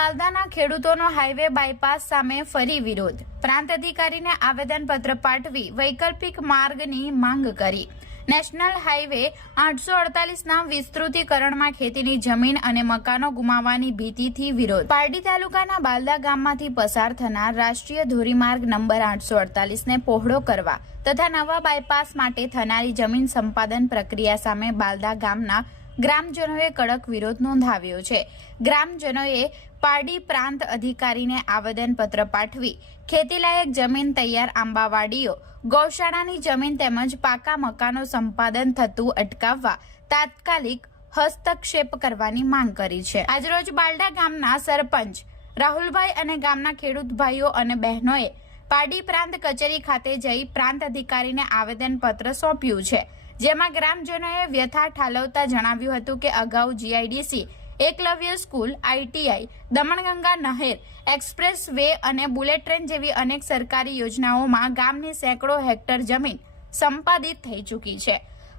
બાલદાના ખેડૂતોનો highway bypass સામે ફરી વિરોધ. પ્રાંત અધિકારીને આવેદનપત્ર પાઠવી વૈકલ્પિક માર્ગની માંગ કરી. નેશનલ હાઈવે 848ના વિસ્તૃતીકરણમાં ખેતીની જમીન અને મકાનો ગુમાવવાની ભીતિથી વિરોધ. પારડી તાલુકાના બાલદા ગામમાંથી પસાર થનાર રાષ્ટ્રીય ધોરીમાર્ગ નંબર 848ને પહોળો કરવા તથા નવા બાયપાસ માટે થનારી જમીન સંપાદન પ્રક્રિયા સામે બાલદા ગામના ગ્રામજનોએ કડક વિરોધ નોંધાવ્યો છે. ગ્રામજનોએ પારડી પ્રાંત અધિકારીને આવેદનપત્ર પાઠવી ખેતીલાયક જમીન, તૈયાર આંબાવાડીઓ, ગૌશાળાની જમીન તેમજ પાકા મકાનો સંપાદન થતું અટકાવવા તાત્કાલિક હસ્તક્ષેપ કરવાની માંગ કરી છે. આજરોજ બાલડા ગામના સરપંચ રાહુલભાઈ અને ગામના ખેડૂત ભાઈઓ અને બહેનોએ પારડી પ્રાંત કચેરી ખાતે જઈ પ્રાંત અધિકારીને આવેદનપત્ર સોંપ્યું છે. જેમાં ગ્રામજનોએ વ્યથા ઠાલવતા જણાવ્યું હતું કે અગાઉ GIDC, Eklavya school, ITI, Damanganga નહેર, એક્સપ્રેસ વે અને બુલેટ ટ્રેન જેવી અનેક સરકારી યોજનાઓમાં ગામની સેંકડો હેક્ટર જમીન સંપાદિત થઈ ચૂકી છે.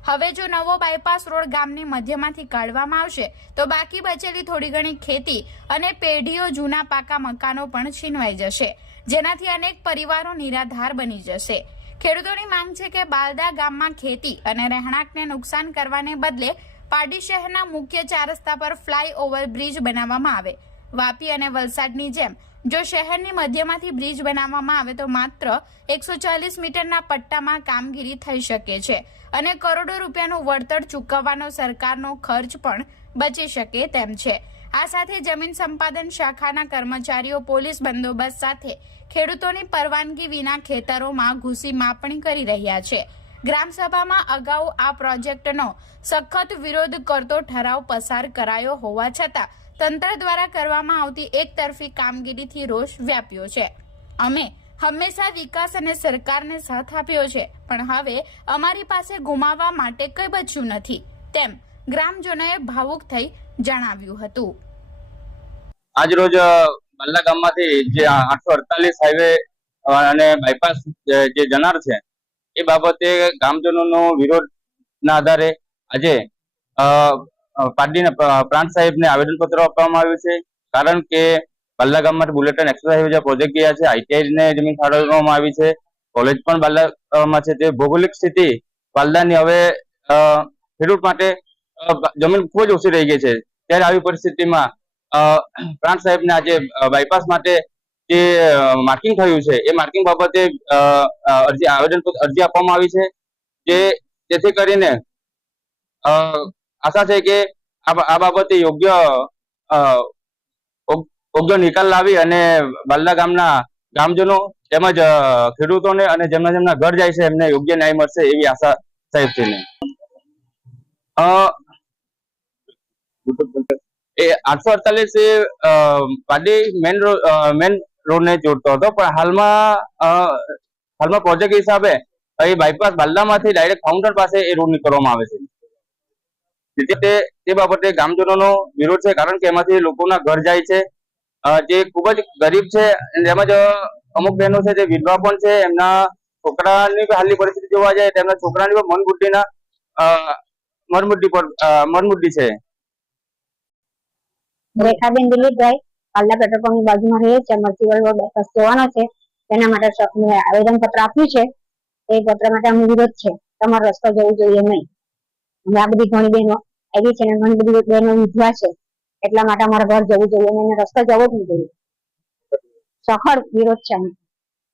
હવે જો નવો બાયપાસ રોડ ગામની મધ્યમાંથી કાઢવામાં આવશે તો બાકી બચેલી થોડી ઘણી ખેતી અને પેઢીઓ જૂના પાકા મકાનો પણ છીનવાઈ જશે, જેનાથી અનેક પરિવારો નિરાધાર બની જશે. ખેડૂતોની માંગ છે કે બાલદા ગામમાં ખેતી અને રહેણાંકને નુકસાન કરવાને બદલે પારડી શહેરના મુખ્ય 4 રસ્તા પર ફ્લાયઓવર બ્રિજ બનાવવામાં આવે. વાપી અને વલસાડની જેમ જો શહેરની મધ્યમાંથી બ્રિજ બનાવવામાં આવે તો માત્ર 140 મીટરના પટ્ટામાં કામગીરી થઈ શકે છે અને કરોડો રૂપિયાનું વળતર ચૂકવવાનો સરકારનો ખર્ચ પણ બચી શકે તેમ છે. આ સાથે જમીન સંપાદન શાખાના કર્મચારીઓ પોલીસ બંદોબસ્ત સાથે ખેડૂતોની પરવાનગી વિના ખેતરોમાં ઘૂસી માપણી કરી રહ્યા છે. ગ્રામસભામાં અગાઉ આ પ્રોજેક્ટનો સખત વિરોધ કરતો ઠરાવ પસાર કરાયો હોવા છતાં તંત્ર દ્વારા કરવામાં આવતી એકતરફી કામગીરીથી રોષ વ્યાપ્યો છે. અમે હંમેશા વિકાસ અને સરકારને સાથ આપ્યો છે, પણ હવે અમારી પાસે ગુમાવવા માટે કંઈ બચ્યું નથી તેમ ગ્રામજનોએ ભાવુક થઈ જણાવ્યું હતું. આજ રોજ બાલદા ગામમાંથી જે 848 હાઈવે અને બાયપાસ જે જનાર છે એ બાબતે ગામજનોનો વિરોધના આધારે આજે પારડીના પ્રાંત સાહેબને આવેદનપત્ર આપવામાં આવ્યું છે. કારણ કે બાલદા ગામમાંથી બુલેટ ટ્રેન એક્સપ્રેસ હાઈવે જે પ્રોજેક્ટ ગયા છે, આઈટીઆઈ ને જમીન ફાળવવામાં આવી છે, કોલેજ પણ બાલદામાં છે. તે ભૌગોલિક સ્થિતિ બાલદાની હવે ખેડૂત માટે જમીન ખૂબ જ ઓછી રહી ગઈ છે. ત્યારે આવી પરિસ્થિતિમાં પ્રાંત સાહેબને આજે બાયપાસ માટે જે માર્કિંગ થયું છે એ માર્કિંગ બાબતે અરજી આપવામાં આવી છે, જેથી કરીને આશા છે કે આ બાબતે યોગ્ય નિકાલ લાવી અને બાલદા ગામના ગામજનો તેમજ ખેડૂતોને અને જેમના ઘર જાય છે એમને યોગ્ય ન્યાય મળશે એવી આશા સાહેબશ્રીને. એ 848 પારડી મેન રોડ ને જોડતો હતો, પણ હાલમાં પ્રોજેક્ટ હિસાબે એ બાયપાસ બાલદામાંથી ડાયરેક્ટ ફાઉન્ડર પાસે એ રોડ નીકળવામાં આવે છે. તે બાબતે ગામજનોનો વિરોધ છે, કારણ કે એમાંથી લોકોના ઘર જાય છે જે ખૂબ જ ગરીબ છે. તેમજ અમુક બહેનો છે જે વિધવા પણ છે. એમના છોકરાની હાલની પરિસ્થિતિ જોવા જાય તેમના છોકરાની પણ મનમુદ્દી છે. રેખાબેન દિલીપભાઈ બાલદા પેટ્રોલ પંપની બાજુમાં રહે છે. મર્સિવલ રોડ બાયપાસ જવાનો છે, તેના માટે આવેદનપત્ર આપ્યું છે. એ પત્ર માટે અમને વિરોધ છે. તમારો રસ્તો જવું જોઈએ નહીં. અમે આ બધી ઘણી બહેનો આવી છે, ઘણી બધી બહેનો વિધવા છે, એટલા માટે અમારા ઘર જવું જોઈએ અને રસ્તો જવો જ નહીં જોઈએ. સખત વિરોધ છે.